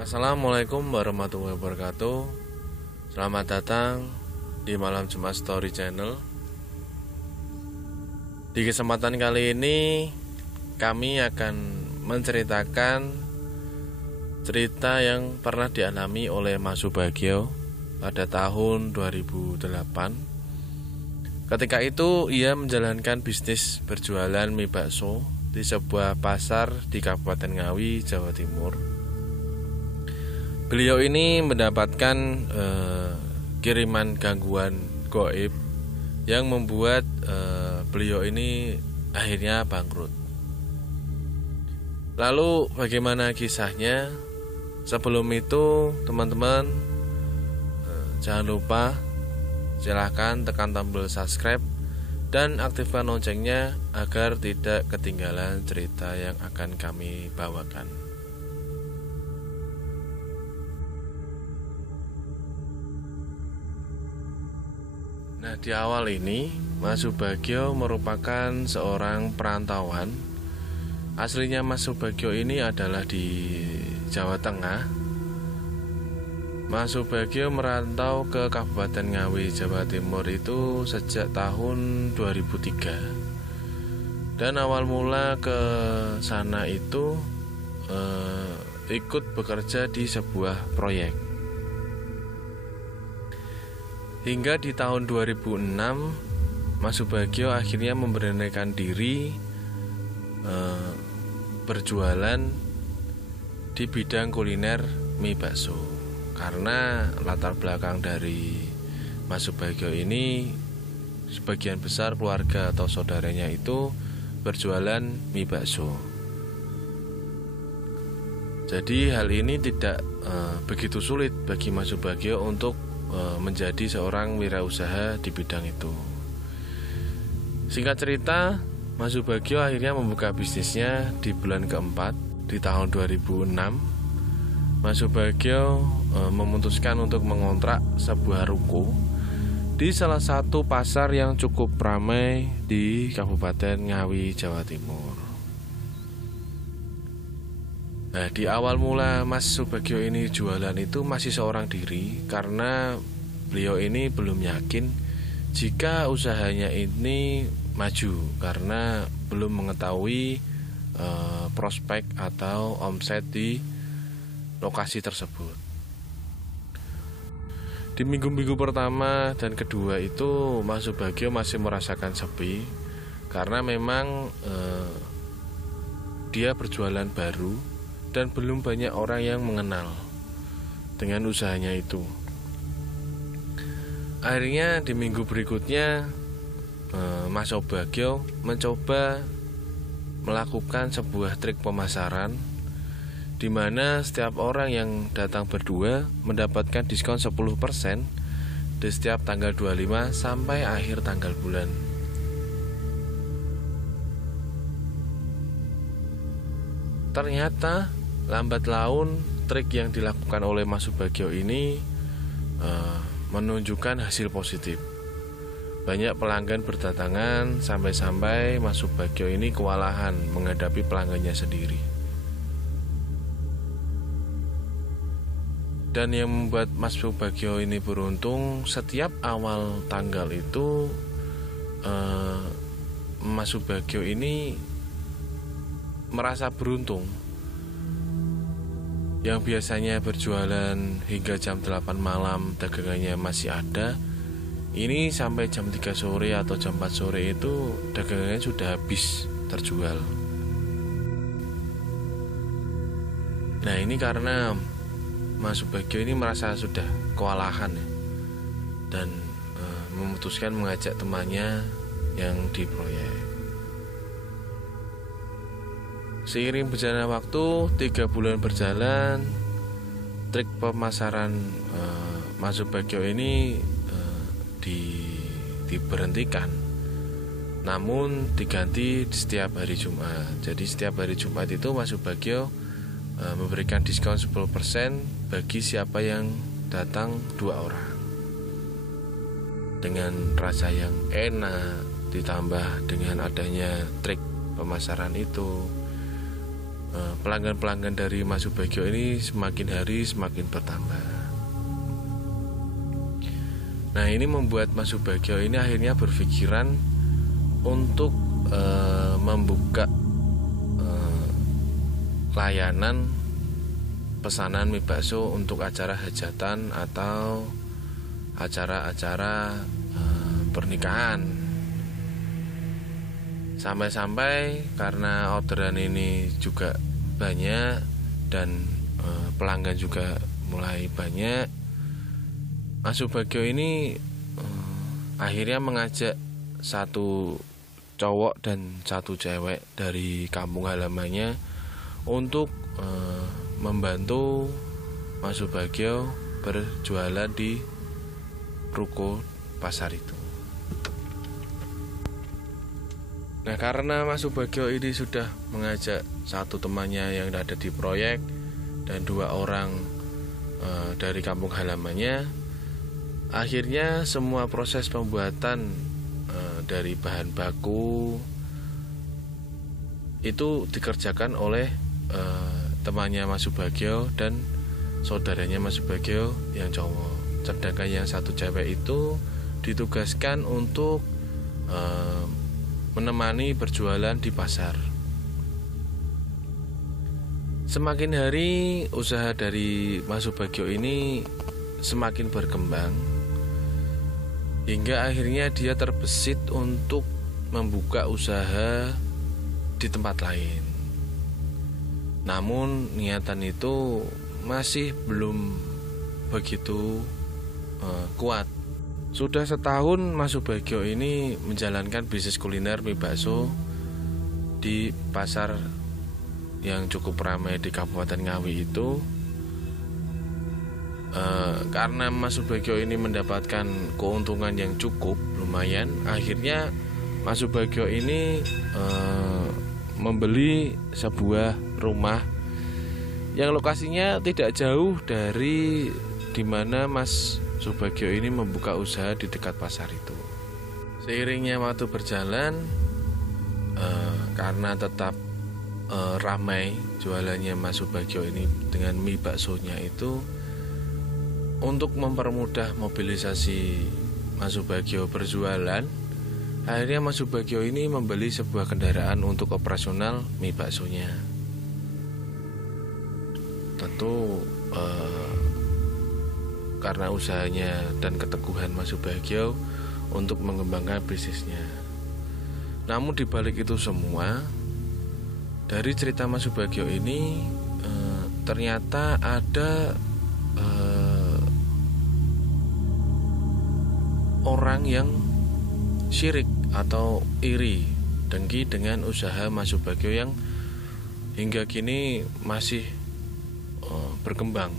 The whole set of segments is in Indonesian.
Assalamualaikum warahmatullahi wabarakatuh. Selamat datang di Malam Jumat Story Channel. Di kesempatan kali ini kami akan menceritakan cerita yang pernah dialami oleh Mas Subagio pada tahun 2008. Ketika itu ia menjalankan bisnis berjualan mie bakso di sebuah pasar di Kabupaten Ngawi, Jawa Timur. Beliau ini mendapatkan kiriman gangguan gaib yang membuat beliau ini akhirnya bangkrut. Lalu bagaimana kisahnya? Sebelum itu teman-teman jangan lupa silahkan tekan tombol subscribe dan aktifkan loncengnya agar tidak ketinggalan cerita yang akan kami bawakan. Nah, di awal ini Mas Subagio merupakan seorang perantauan. Aslinya Mas Subagio ini adalah di Jawa Tengah. Mas Subagio merantau ke Kabupaten Ngawi, Jawa Timur itu sejak tahun 2003. Dan awal mula ke sana itu ikut bekerja di sebuah proyek. Hingga di tahun 2006 Mas Subagio akhirnya memberanikan diri berjualan di bidang kuliner mie bakso. Karena latar belakang dari Mas Subagio ini sebagian besar keluarga atau saudaranya itu berjualan mie bakso. Jadi hal ini tidak begitu sulit bagi Mas Subagio untuk menjadi seorang wirausaha di bidang itu. Singkat cerita, Mas Subagio akhirnya membuka bisnisnya di bulan keempat di tahun 2006. Mas Subagio memutuskan untuk mengontrak sebuah ruko di salah satu pasar yang cukup ramai di Kabupaten Ngawi, Jawa Timur. Nah, di awal mula Mas Subagio ini jualan itu masih seorang diri karena beliau ini belum yakin jika usahanya ini maju karena belum mengetahui prospek atau omset di lokasi tersebut. Di minggu-minggu pertama dan kedua itu Mas Subagio masih merasakan sepi karena memang dia berjualan baru dan belum banyak orang yang mengenal dengan usahanya itu. Akhirnya di minggu berikutnya Mas Subagio mencoba melakukan sebuah trik pemasaran di mana setiap orang yang datang berdua mendapatkan diskon 10% di setiap tanggal 25 sampai akhir tanggal bulan. Ternyata lambat laun trik yang dilakukan oleh Mas Subagio ini menunjukkan hasil positif. Banyak pelanggan berdatangan sampai-sampai Mas Subagio ini kewalahan menghadapi pelanggannya sendiri. Dan yang membuat Mas Subagio ini beruntung, setiap awal tanggal itu Mas Subagio ini merasa beruntung. Yang biasanya berjualan hingga jam 8 malam dagangannya masih ada, ini sampai jam 3 sore atau jam 4 sore itu dagangannya sudah habis terjual. Nah, ini karena Mas Subagio ini merasa sudah kewalahan dan memutuskan mengajak temannya yang di proyek. Seiring berjalannya waktu, 3 bulan berjalan, trik pemasaran Mas Subagio ini diberhentikan. Namun diganti setiap hari Jumat. Jadi setiap hari Jumat itu Mas Subagio memberikan diskon 10% bagi siapa yang datang 2 orang. Dengan rasa yang enak ditambah dengan adanya trik pemasaran itu, pelanggan-pelanggan dari Mas Subagio ini semakin hari semakin bertambah. Nah, ini membuat Mas Subagio ini akhirnya berpikiran untuk membuka layanan pesanan mie bakso untuk acara hajatan atau acara-acara pernikahan. Sampai-sampai karena orderan ini juga banyak dan pelanggan juga mulai banyak, Mas Subagio ini akhirnya mengajak satu cowok dan satu cewek dari kampung halamannya untuk membantu Mas Subagio berjualan di ruko pasar itu. Nah, karena Mas Subagio ini sudah mengajak satu temannya yang ada di proyek dan 2 orang dari kampung halamannya, akhirnya semua proses pembuatan dari bahan baku itu dikerjakan oleh temannya Mas Subagio dan saudaranya Mas Subagio yang cowok. Sedangkan yang satu cewek itu ditugaskan untuk menemani berjualan di pasar. Semakin hari usaha dari Mas Subagio ini semakin berkembang hingga akhirnya dia terbesit untuk membuka usaha di tempat lain. Namun niatan itu masih belum begitu kuat. Sudah setahun Mas Subagio ini menjalankan bisnis kuliner mie bakso di pasar yang cukup ramai di Kabupaten Ngawi itu. Karena Mas Subagio ini mendapatkan keuntungan yang cukup lumayan, akhirnya Mas Subagio ini membeli sebuah rumah yang lokasinya tidak jauh dari dimana Mas Subagio ini membuka usaha di dekat pasar itu. Seiringnya waktu berjalan, karena tetap ramai jualannya Mas Subagio ini dengan mie baksonya itu, untuk mempermudah mobilisasi Mas Subagio berjualan, akhirnya Mas Subagio ini membeli sebuah kendaraan untuk operasional mie baksonya. Tentu karena usahanya dan keteguhan Mas Subagio untuk mengembangkan bisnisnya. Namun di balik itu semua, dari cerita Mas Subagio ini ternyata ada orang yang syirik atau iri, dengki dengan usaha Mas Subagio yang hingga kini masih berkembang.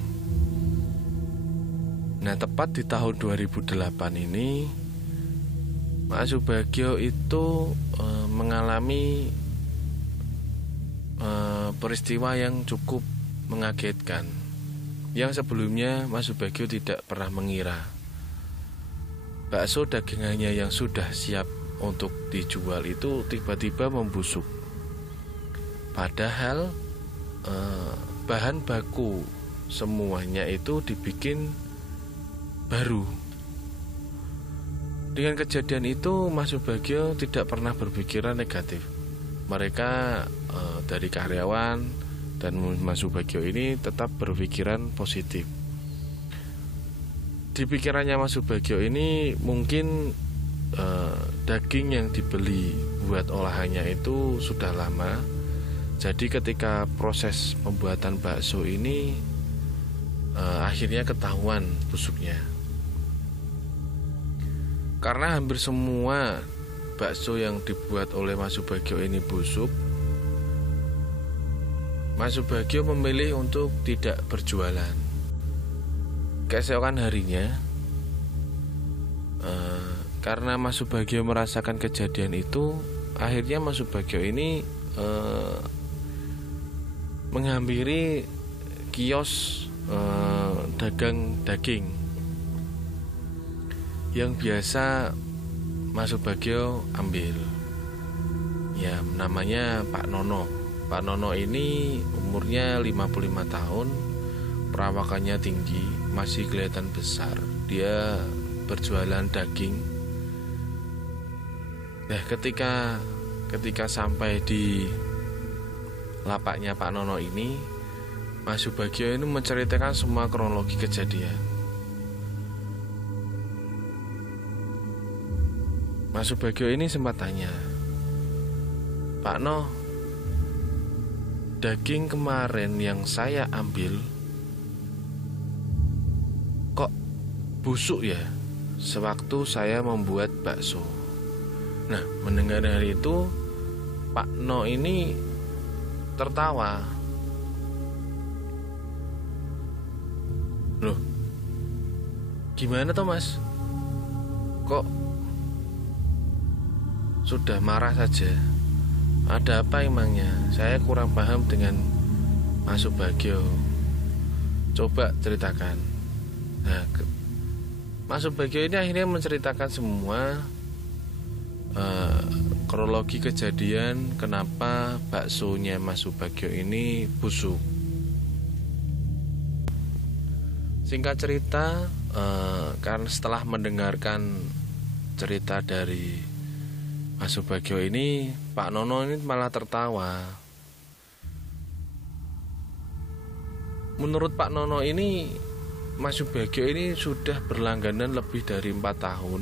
Nah, tepat di tahun 2008 ini Mas Subagio itu mengalami peristiwa yang cukup mengagetkan, yang sebelumnya Mas Subagio tidak pernah mengira bakso dagingannya yang sudah siap untuk dijual itu tiba-tiba membusuk. Padahal bahan baku semuanya itu dibikin baru. Dengan kejadian itu Mas Subagio tidak pernah berpikiran negatif. Mereka dari karyawan dan Mas Subagio ini tetap berpikiran positif. Di pikirannya Mas Subagio ini mungkin daging yang dibeli buat olahannya itu sudah lama. Jadi ketika proses pembuatan bakso ini akhirnya ketahuan busuknya. Karena hampir semua bakso yang dibuat oleh Mas Subagio ini busuk, Mas Subagio memilih untuk tidak berjualan. Keesokan harinya, karena Mas Subagio merasakan kejadian itu, akhirnya Mas Subagio ini menghampiri kios dagang daging yang biasa Mas Subagio ambil. Ya, namanya Pak Nono. Pak Nono ini umurnya 55 tahun, perawakannya tinggi, masih kelihatan besar. Dia berjualan daging. Nah, ketika sampai di lapaknya Pak Nono ini, Mas Subagio ini menceritakan semua kronologi kejadian. Mas Subagio ini sempat tanya, "Pak No, daging kemarin yang saya ambil kok busuk ya sewaktu saya membuat bakso?" Nah, mendengar dari itu Pak No ini tertawa. "Loh, gimana toh Mas? Kok sudah marah saja? Ada apa emangnya? Saya kurang paham dengan Mas Subagio. Coba ceritakan." Nah, Mas Subagio ini akhirnya menceritakan semua kronologi kejadian kenapa baksonya Mas Subagio ini busuk. Singkat cerita, karena setelah mendengarkan cerita dari Mas Subagio ini, Pak Nono ini malah tertawa. Menurut Pak Nono ini, Mas Subagio ini sudah berlangganan lebih dari 4 tahun,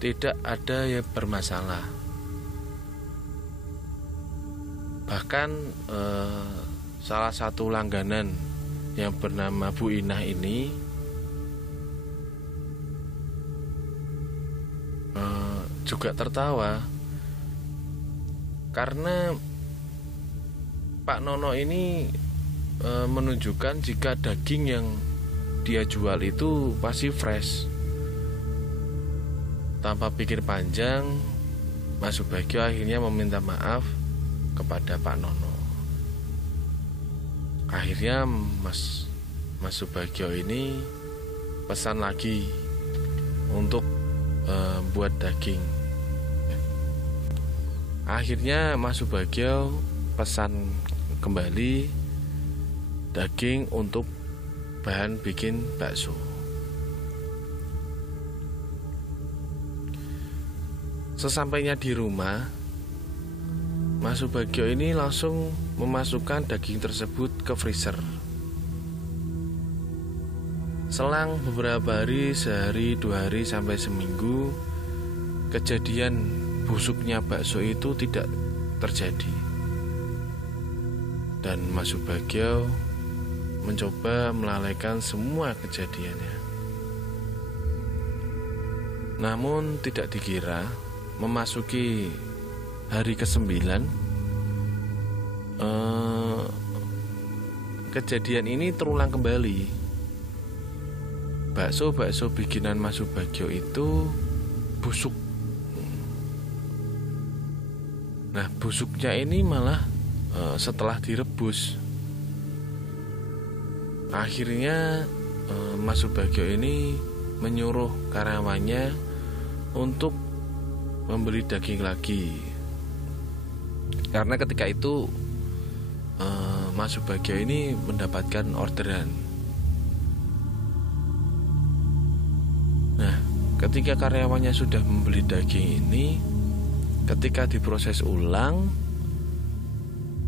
tidak ada yang bermasalah. Bahkan salah satu langganan yang bernama Bu Inah ini juga tertawa karena Pak Nono ini menunjukkan jika daging yang dia jual itu pasti fresh. Tanpa pikir panjang, Mas Subagio akhirnya meminta maaf kepada Pak Nono. Akhirnya Mas Subagio ini pesan lagi untuk buat daging. Akhirnya Mas Subagio pesan kembali daging untuk bahan bikin bakso. Sesampainya di rumah, Mas Subagio ini langsung memasukkan daging tersebut ke freezer. Selang beberapa hari, sehari, 2 hari, sampai seminggu, kejadian busuknya bakso itu tidak terjadi. Dan Mas Subagio mencoba melalaikan semua kejadiannya. Namun tidak dikira, memasuki hari ke-9, kejadian ini terulang kembali. Bakso bikinan Mas Subagio itu busuk. Nah, busuknya ini malah setelah direbus. Akhirnya Mas Subagio ini menyuruh karyawannya untuk membeli daging lagi. Karena ketika itu Mas Subagio ini mendapatkan orderan. Nah, ketika karyawannya sudah membeli daging ini, ketika diproses ulang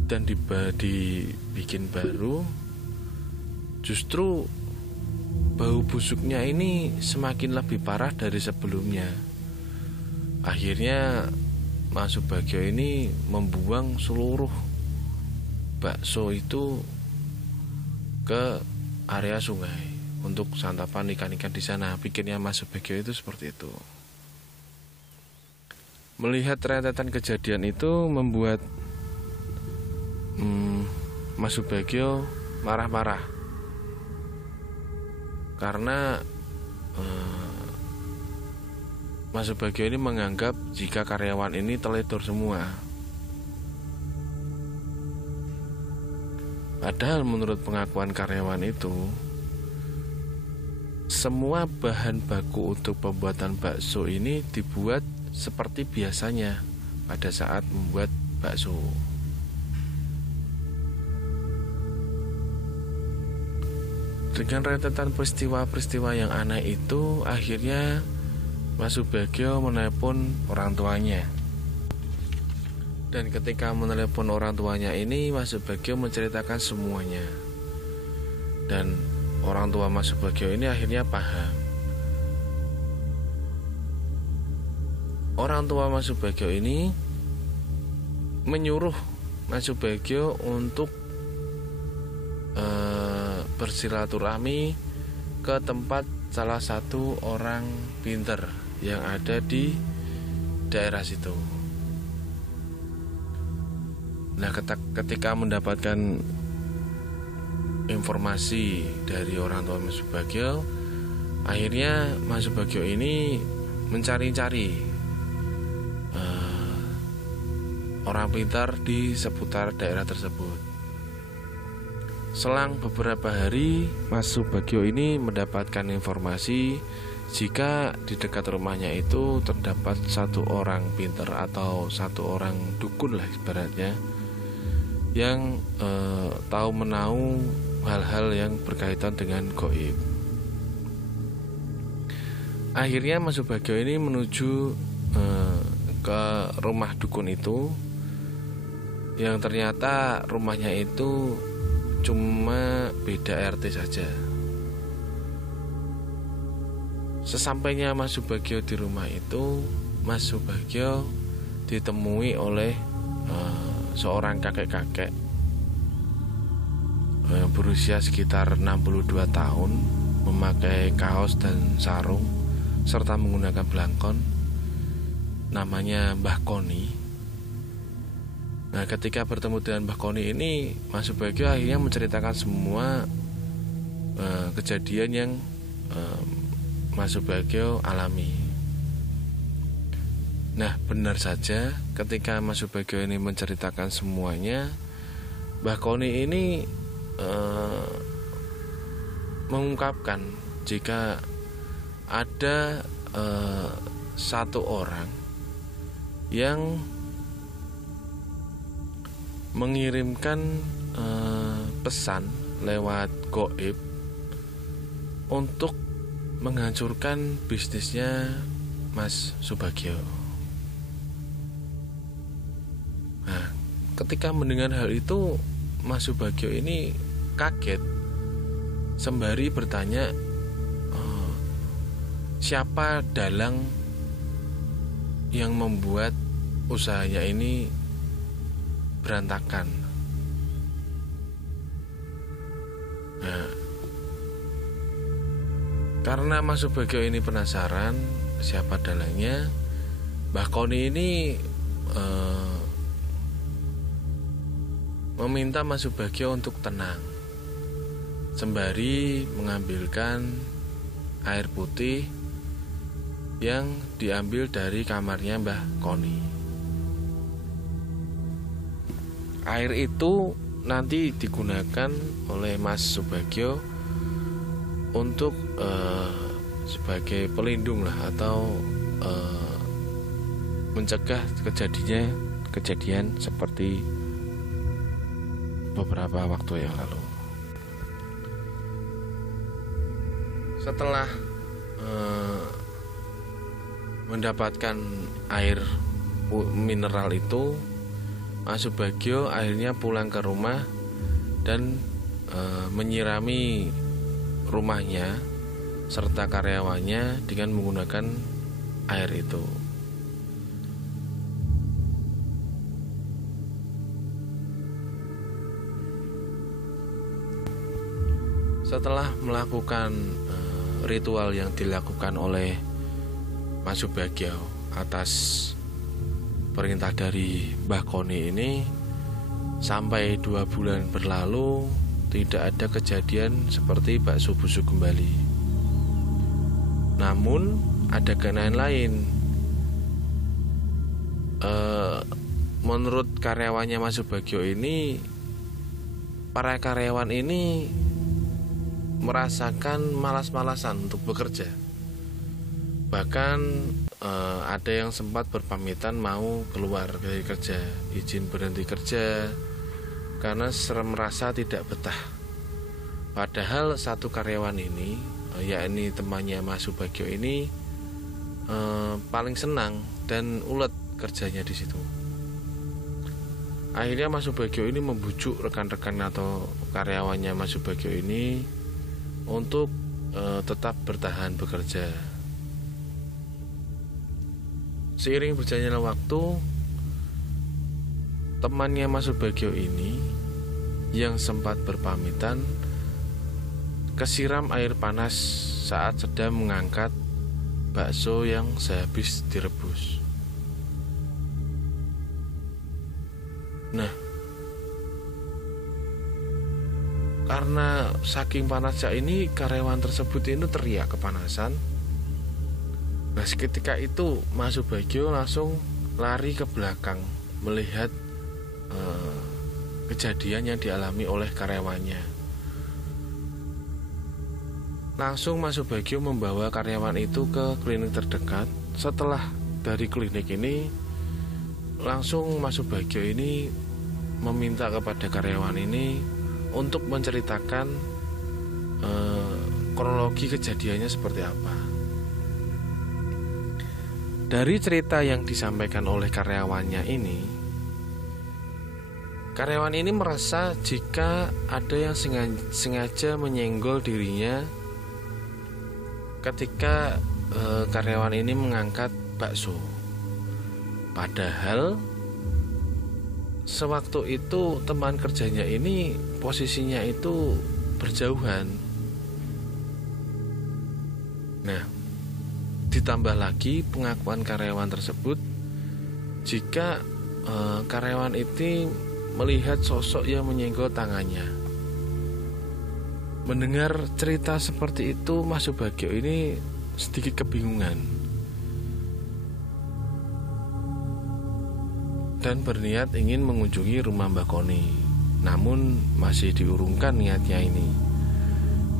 dan dibikin baru, justru bau busuknya ini semakin lebih parah dari sebelumnya. Akhirnya Mas Subagio ini membuang seluruh bakso itu ke area sungai untuk santapan ikan-ikan di sana. Pikirnya Mas Subagio itu seperti itu. Melihat rentetan kejadian itu membuat Mas Subagio marah-marah karena Mas Subagio ini menganggap jika karyawan ini teledor semua. Padahal menurut pengakuan karyawan itu, semua bahan baku untuk pembuatan bakso ini dibuat seperti biasanya pada saat membuat bakso. Dengan rentetan peristiwa-peristiwa yang aneh itu, akhirnya Mas Subagio menelepon orang tuanya. Dan ketika menelepon orang tuanya ini, Mas Subagio menceritakan semuanya. Dan orang tua Mas Subagio ini akhirnya paham. Orang tua Mas Subagio ini menyuruh Mas Subagio untuk bersilaturahmi ke tempat salah satu orang pinter yang ada di daerah situ. Nah, ketika mendapatkan informasi dari orang tua Mas Subagio, akhirnya Mas Subagio ini mencari-cari orang pintar di seputar daerah tersebut. Selang beberapa hari, Mas Subagio ini mendapatkan informasi jika di dekat rumahnya itu terdapat satu orang pintar atau satu orang dukun lah ibaratnya, yang tahu menahu hal-hal yang berkaitan dengan gaib. Akhirnya Mas Subagio ini menuju ke rumah dukun itu, yang ternyata rumahnya itu cuma beda RT saja. Sesampainya Mas Subagio di rumah itu, Mas Subagio ditemui oleh seorang kakek-kakek berusia sekitar 62 tahun, memakai kaos dan sarung serta menggunakan belangkon, namanya Mbah Koni. Nah, ketika bertemu dengan Mbah Koni ini, Mas Subagio akhirnya menceritakan semua kejadian yang Mas Subagio alami. Nah, benar saja ketika Mas Subagio ini menceritakan semuanya, Mbah Koni ini mengungkapkan jika ada satu orang yang mengirimkan pesan lewat gaib untuk menghancurkan bisnisnya Mas Subagio. Nah, ketika mendengar hal itu, Mas Subagio ini kaget, sembari bertanya siapa dalang yang membuat usahanya ini berantakan. Nah, karena Mas Subagio ini penasaran siapa dalangnya, Mbah Koni ini meminta Mas Subagio untuk tenang, sembari mengambilkan air putih yang diambil dari kamarnya Mbah Koni. Air itu nanti digunakan oleh Mas Subagio untuk sebagai pelindung lah, atau mencegah kejadian seperti beberapa waktu yang lalu. Setelah mendapatkan air mineral itu, Mas Subagio akhirnya pulang ke rumah dan menyirami rumahnya serta karyawannya dengan menggunakan air itu. Setelah melakukan ritual yang dilakukan oleh Mas Subagio atas perintah dari Mbah Koni ini, sampai 2 bulan berlalu tidak ada kejadian seperti bakso busuk kembali. Namun ada kenaan lain. Menurut karyawannya Mas Subagio ini, para karyawan ini merasakan malas-malasan untuk bekerja. Bahkan ada yang sempat berpamitan mau keluar dari kerja, izin berhenti kerja karena merasa tidak betah Padahal satu karyawan ini, yakni temannya Mas Subagio ini, paling senang dan ulet kerjanya di situ. Akhirnya Mas Subagio ini membujuk rekan-rekan atau karyawannya Mas Subagio ini untuk tetap bertahan bekerja. Seiring berjalannya waktu, temannya Mas Subagio ini yang sempat berpamitan kesiram air panas saat sedang mengangkat bakso yang sehabis direbus. Nah, karena saking panasnya ini, karyawan tersebut ini teriak kepanasan. Nah, seketika itu Mas Subagio langsung lari ke belakang melihat kejadian yang dialami oleh karyawannya. Langsung Mas Subagio membawa karyawan itu ke klinik terdekat. Setelah dari klinik ini, langsung Mas Subagio ini meminta kepada karyawan ini untuk menceritakan kronologi kejadiannya seperti apa. Dari cerita yang disampaikan oleh karyawannya ini, karyawan ini merasa jika ada yang sengaja menyenggol dirinya ketika karyawan ini mengangkat bakso. Padahal sewaktu itu teman kerjanya ini posisinya itu berjauhan. Nah, ditambah lagi pengakuan karyawan tersebut jika karyawan itu melihat sosok yang menyenggol tangannya. Mendengar cerita seperti itu, Mas Subagio ini sedikit kebingungan dan berniat ingin mengunjungi rumah Mbak Koni. Namun masih diurungkan niatnya ini.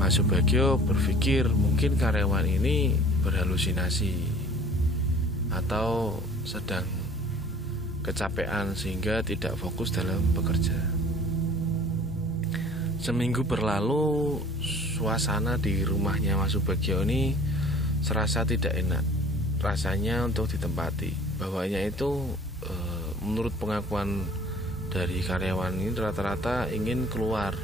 Mas Subagio berpikir mungkin karyawan ini berhalusinasi atau sedang kecapean sehingga tidak fokus dalam bekerja. Seminggu berlalu, suasana di rumahnya Mas Subagio ini serasa tidak enak rasanya untuk ditempati. Bawahnya itu menurut pengakuan dari karyawan ini rata-rata ingin keluar.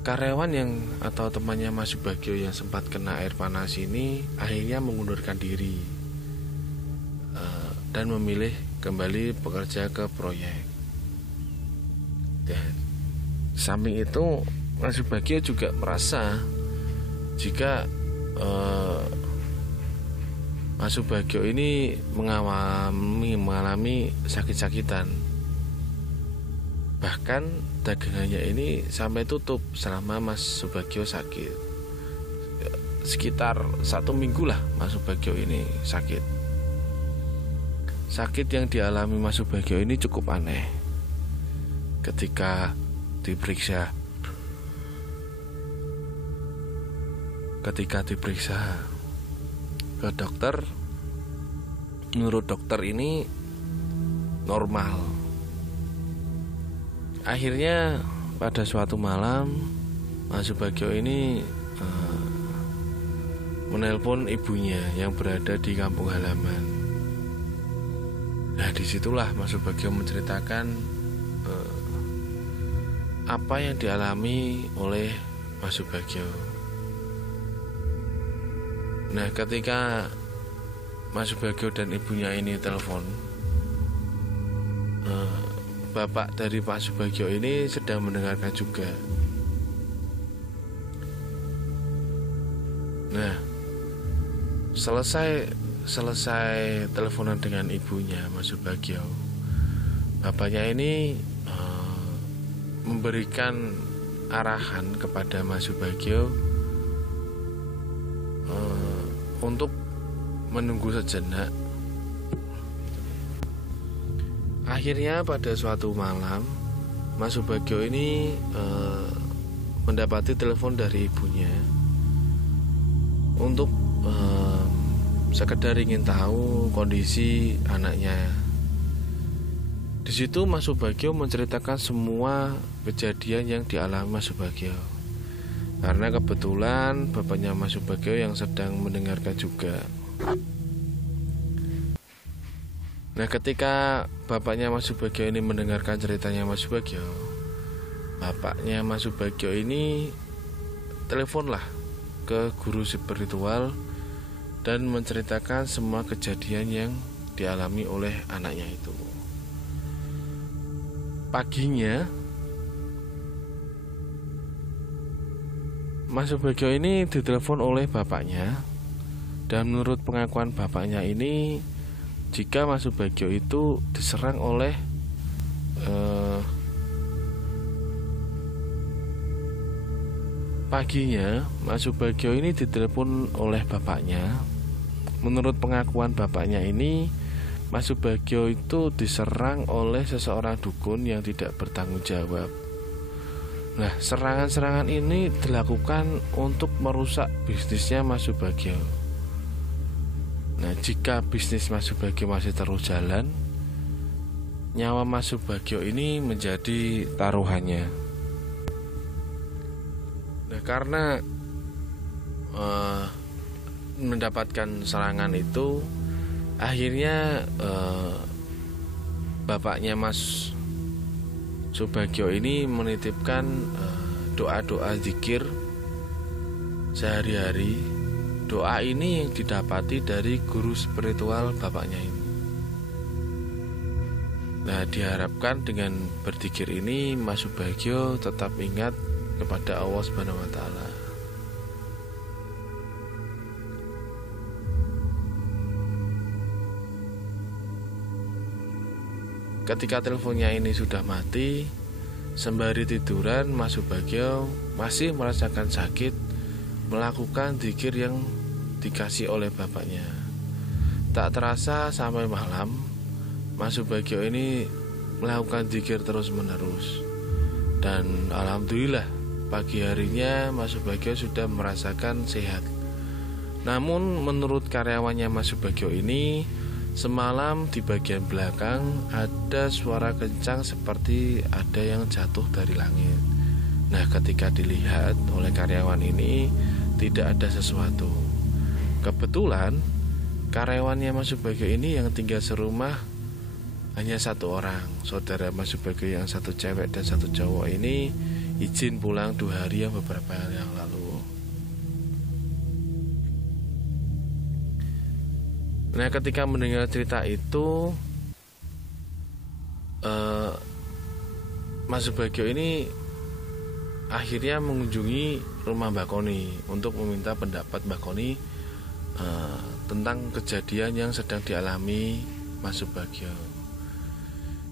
Karyawan yang atau temannya Mas Subagio yang sempat kena air panas ini akhirnya mengundurkan diri dan memilih kembali bekerja ke proyek. Dan samping itu Mas Subagio juga merasa jika Mas Subagio ini mengalami sakit-sakitan. Bahkan dagangannya ini sampai tutup selama Mas Subagio sakit. Sekitar 1 minggu lah Mas Subagio ini sakit. Sakit yang dialami Mas Subagio ini cukup aneh. Ketika diperiksa ke dokter, menurut dokter ini normal. Akhirnya pada suatu malam Mas Subagio ini menelpon ibunya yang berada di kampung halaman. Nah, disitulah Mas Subagio menceritakan apa yang dialami oleh Mas Subagio. Nah, ketika Mas Subagio dan ibunya ini telepon, bapak dari Pak Subagio ini sedang mendengarkan juga. Nah, selesai teleponan dengan ibunya Mas Subagio, bapaknya ini memberikan arahan kepada Mas Subagio untuk menunggu sejenak. Akhirnya pada suatu malam Mas Subagio ini mendapati telepon dari ibunya untuk sekedar ingin tahu kondisi anaknya. Di situ Mas Subagio menceritakan semua kejadian yang dialami Mas Subagio. Karena kebetulan bapaknya Mas Subagio yang sedang mendengarkan juga. Nah, ketika bapaknya Mas Subagio ini mendengarkan ceritanya Mas Subagio, bapaknya Mas Subagio ini teleponlah ke guru spiritual dan menceritakan semua kejadian yang dialami oleh anaknya itu. Paginya Mas Subagio ini ditelepon oleh bapaknya, dan menurut pengakuan bapaknya ini, jika Mas Subagio itu diserang oleh paginya Mas Subagio ini ditelepon oleh bapaknya. Menurut pengakuan bapaknya ini, Mas Subagio itu diserang oleh seseorang dukun yang tidak bertanggung jawab. Nah, serangan-serangan ini dilakukan untuk merusak bisnisnya Mas Subagio. Nah, jika bisnis Mas Subagio masih terus jalan, nyawa Mas Subagio ini menjadi taruhannya. Nah, karena mendapatkan serangan itu, akhirnya bapaknya Mas Subagio ini menitipkan doa-doa zikir sehari-hari. Doa ini yang didapati dari guru spiritual bapaknya ini. Nah, diharapkan dengan berzikir ini Mas Subagio tetap ingat kepada Allah Subhanahu wa taala. Ketika teleponnya ini sudah mati, sembari tiduran Mas Subagio masih merasakan sakit melakukan zikir yang dikasih oleh bapaknya. Tak terasa sampai malam, Mas Subagio ini melakukan zikir terus menerus. Dan alhamdulillah pagi harinya Mas Subagio sudah merasakan sehat. Namun menurut karyawannya Mas Subagio ini, semalam di bagian belakang ada suara kencang seperti ada yang jatuh dari langit. Nah, ketika dilihat oleh karyawan ini, tidak ada sesuatu. Kebetulan karyawannya Mas Subagio ini yang tinggal serumah hanya satu orang. Saudara Mas Subagio yang satu cewek dan satu cowok ini izin pulang 2 hari yang beberapa hari yang lalu. Nah, ketika mendengar cerita itu, Mas Subagio ini akhirnya mengunjungi rumah Mbak Koni untuk meminta pendapat Mbak Koni tentang kejadian yang sedang dialami Mas Subagio.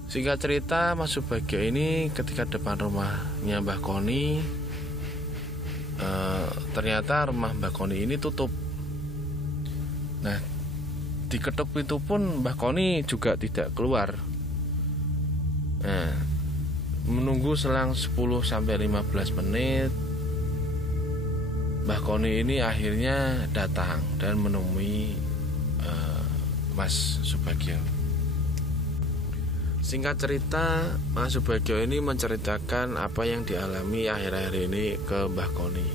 Singkat cerita, Mas Subagio ini ketika depan rumahnya Mbak Koni, ternyata rumah Mbak Koni ini tutup. Nah, diketuk pintu pun Mbak Koni juga tidak keluar. Nah, menunggu selang 10-15 menit, Mbak Koni ini akhirnya datang dan menemui Mas Subagio. Singkat cerita, Mas Subagio ini menceritakan apa yang dialami akhir-akhir ini ke Mbak Koni.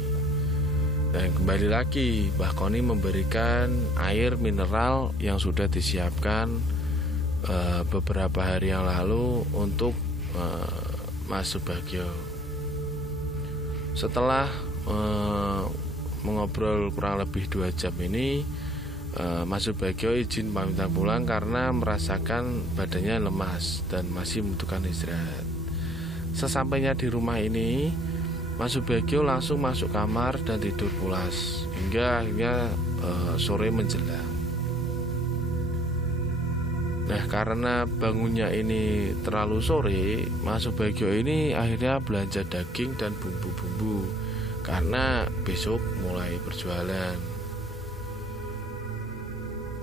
Dan kembali lagi, Mbak Koni memberikan air mineral yang sudah disiapkan beberapa hari yang lalu untuk Mas Subagio. Setelah mengobrol kurang lebih 2 jam ini, Mas Subagio izin pamitan pulang karena merasakan badannya lemas dan masih membutuhkan istirahat. Sesampainya di rumah ini, Mas Subagio langsung masuk kamar dan tidur pulas hingga akhirnya sore menjelang. Nah, karena bangunnya ini terlalu sore, Mas Subagio ini akhirnya belanja daging dan bumbu-bumbu karena besok mulai berjualan.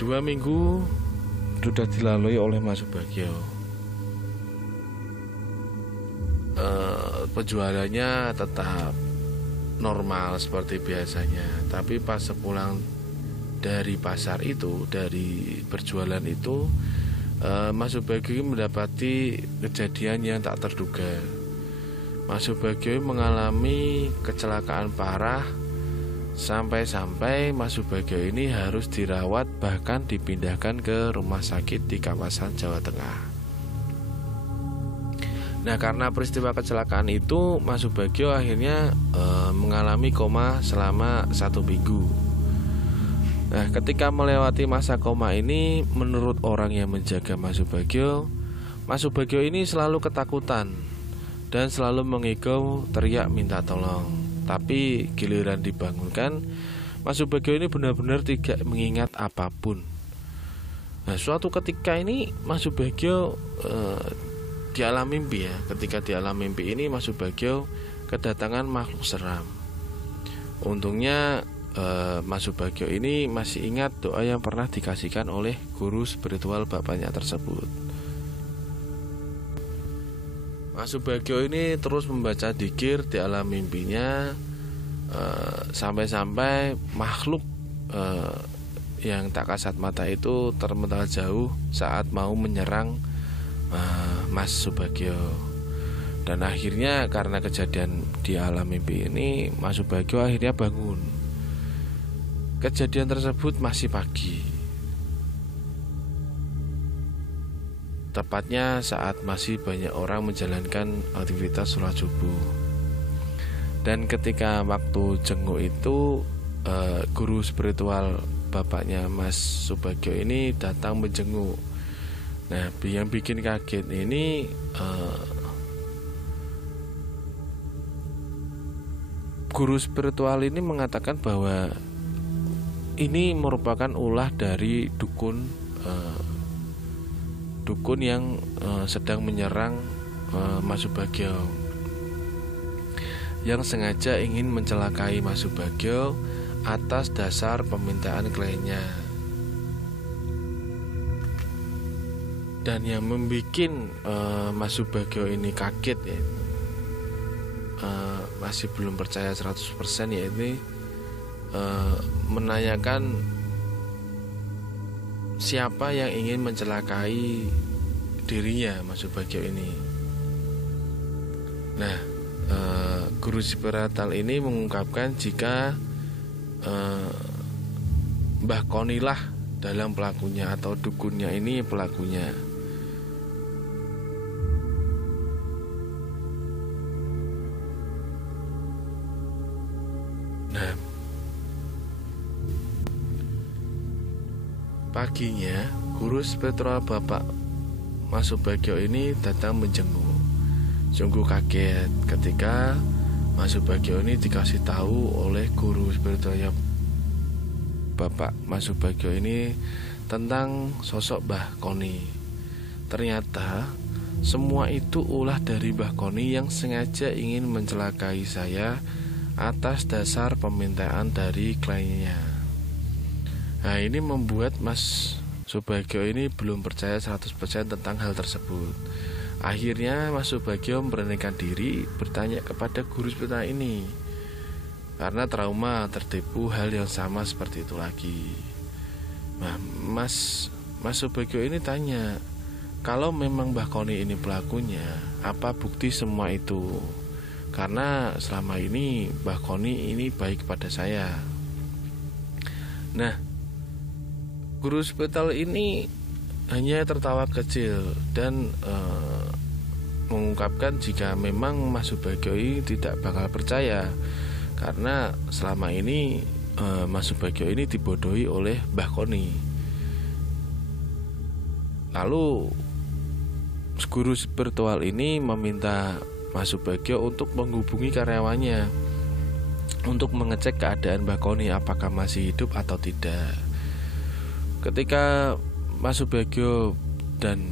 2 minggu sudah dilalui oleh Mas Subagio. Penjualannya tetap normal seperti biasanya. Tapi pas sepulang dari pasar itu, dari berjualan itu, Mas Subagio mendapati kejadian yang tak terduga. Mas Subagio mengalami kecelakaan parah, sampai-sampai Mas Subagio ini harus dirawat, bahkan dipindahkan ke rumah sakit di kawasan Jawa Tengah. Nah, karena peristiwa kecelakaan itu, Mas Subagio akhirnya mengalami koma selama 1 minggu. Nah, ketika melewati masa koma ini, menurut orang yang menjaga Mas Subagio ini selalu ketakutan dan selalu mengigau, teriak minta tolong. Tapi giliran dibangunkan, Mas Subagio ini benar-benar tidak mengingat apapun. Nah, suatu ketika ini Mas Subagio di alam mimpi ya. Ketika di alam mimpi ini Mas Subagio kedatangan makhluk seram. Untungnya Mas Subagio ini masih ingat doa yang pernah dikasihkan oleh guru spiritual bapaknya tersebut. Mas Subagio ini terus membaca dzikir di alam mimpinya, sampai-sampai makhluk yang tak kasat mata itu termental jauh saat mau menyerang Mas Subagio. Dan akhirnya karena kejadian di alam mimpi ini, Mas Subagio akhirnya bangun. Kejadian tersebut masih pagi, tepatnya saat masih banyak orang menjalankan aktivitas sholat subuh. Dan ketika waktu jenguk itu, guru spiritual bapaknya Mas Subagio ini datang menjenguk. Nah, yang bikin kaget ini guru spiritual ini mengatakan bahwa ini merupakan ulah dari dukun yang sedang menyerang Mas Subagio, yang sengaja ingin mencelakai Mas Subagio atas dasar permintaan kliennya. Dan yang membuat Mas Subagio ini kaget ya, masih belum percaya 100% ya, ini menanyakan siapa yang ingin mencelakai dirinya Mas Subagio ini. Nah, guru spiritual ini mengungkapkan jika Mbah Konilah dalam pelakunya atau dukunnya ini pelakunya. Nah, paginya guru spiritual bapak Mas Subagio ini datang menjenguk. Sungguh kaget ketika Mas Subagio ini dikasih tahu oleh guru spiritualnya bapak Mas Subagio ini tentang sosok Mbah Koni. Ternyata semua itu ulah dari Mbah Koni yang sengaja ingin mencelakai saya atas dasar permintaan dari kliennya. Nah, ini membuat Mas Subagio ini belum percaya 100% tentang hal tersebut. Akhirnya Mas Subagio memberanikan diri bertanya kepada guru spiritual ini, karena trauma tertipu hal yang sama seperti itu lagi. Nah, Mas Subagio ini tanya, kalau memang Mbah Koni ini pelakunya, apa bukti semua itu? Karena selama ini Mbah Koni ini baik kepada saya. Nah, guru spiritual ini hanya tertawa kecil dan mengungkapkan jika memang Mas Subagio ini tidak bakal percaya, karena selama ini Mas Subagio ini dibodohi oleh Mbah Koni. Lalu guru spiritual ini meminta Mas Subagio untuk menghubungi karyawannya untuk mengecek keadaan Mbah Koni apakah masih hidup atau tidak. Ketika Mas Subagio dan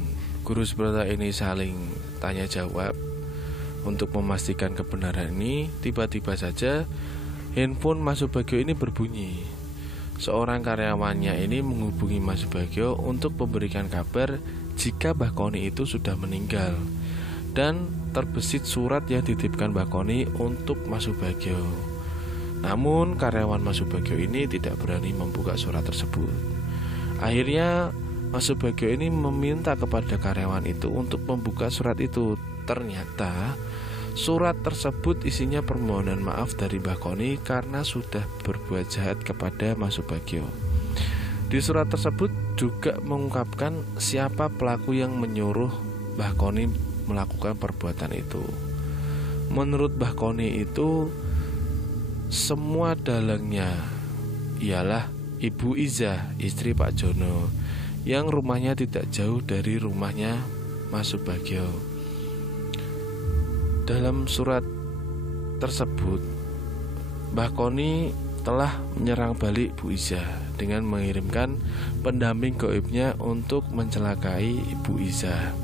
guru spiritual ini saling tanya jawab untuk memastikan kebenaran ini, tiba-tiba saja handphone Mas Subagio ini berbunyi. Seorang karyawannya ini menghubungi Mas Subagio untuk memberikan kabar jika Mbah Koni itu sudah meninggal, dan terbesit surat yang dititipkan Mbah Koni untuk Mas Subagio. Namun karyawan Mas Subagio ini tidak berani membuka surat tersebut. Akhirnya Mas Subagio ini meminta kepada karyawan itu untuk membuka surat itu. Ternyata surat tersebut isinya permohonan maaf dari Mbah Koni karena sudah berbuat jahat kepada Mas Subagio. Di surat tersebut juga mengungkapkan siapa pelaku yang menyuruh Mbah Koni melakukan perbuatan itu. Menurut Mbah Koni itu, semua dalangnya ialah Ibu Iza, istri Pak Jono, yang rumahnya tidak jauh dari rumahnya Mas Subagio. Dalam surat tersebut, Mbah Koni telah menyerang balik Bu Iza dengan mengirimkan pendamping gaibnya untuk mencelakai Ibu Iza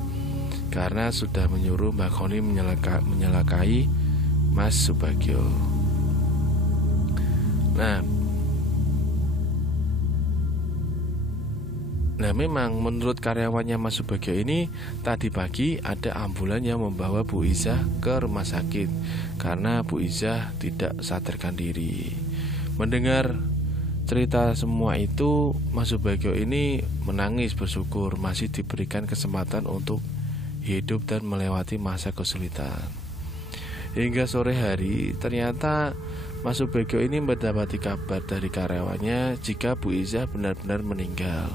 karena sudah menyuruh Mbah Koni menyelakai Mas Subagio. Nah, memang menurut karyawannya Mas Subagio ini, tadi pagi ada ambulan yang membawa Bu Iza ke rumah sakit karena Bu Iza tidak sadarkan diri. Mendengar cerita semua itu, Mas Subagio ini menangis bersyukur masih diberikan kesempatan untuk hidup dan melewati masa kesulitan. Hingga sore hari, ternyata Mas Subagio ini mendapati kabar dari karyawannya jika Bu Iza benar-benar meninggal,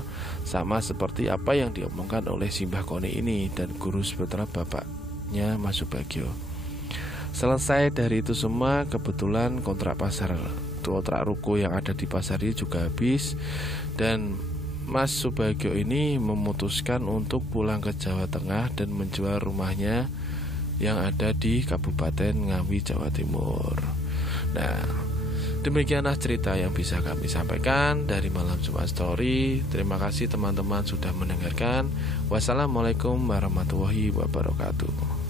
sama seperti apa yang diomongkan oleh si Mbah Koni ini dan guru sementara bapaknya Mas Subagio. Selesai dari itu semua, kebetulan kontrak ruko yang ada di pasar ini juga habis, dan Mas Subagio ini memutuskan untuk pulang ke Jawa Tengah dan menjual rumahnya yang ada di Kabupaten Ngawi, Jawa Timur. Nah, demikianlah cerita yang bisa kami sampaikan dari Malam Jumat Story. Terima kasih teman-teman sudah mendengarkan. Wassalamualaikum warahmatullahi wabarakatuh.